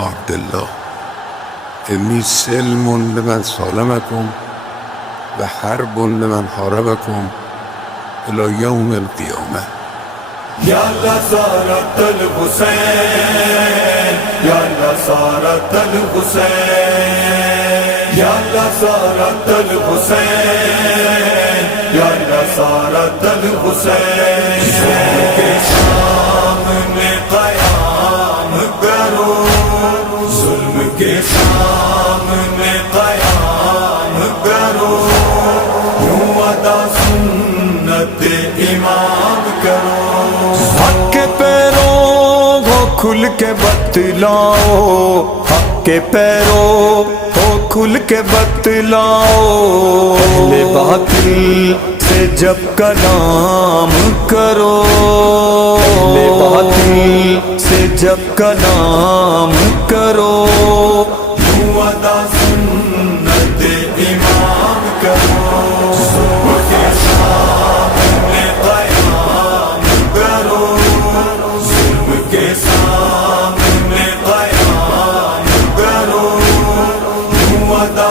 عبد الله إني سلم لمن صالمكم وحرب لمن حاربكم إلى يوم القيامة. يا لزارة الحسين يا لزارة الحسين يا لزارة الحسين يا لزارة الحسين کے سامنے قیام کرو ظلم کے سامنے قیام کرو یوں ادا سنت امام کرو حق کے پیروں کو کھل کے بتلاؤ حق کے پیروں کو کھل کے بتلاؤ اہل باطل سے جب کلام کرو اہل باطل سے جب کلام کرو یوں ادا سنت امام کرو کے سامنے قیام کرو یوں ادا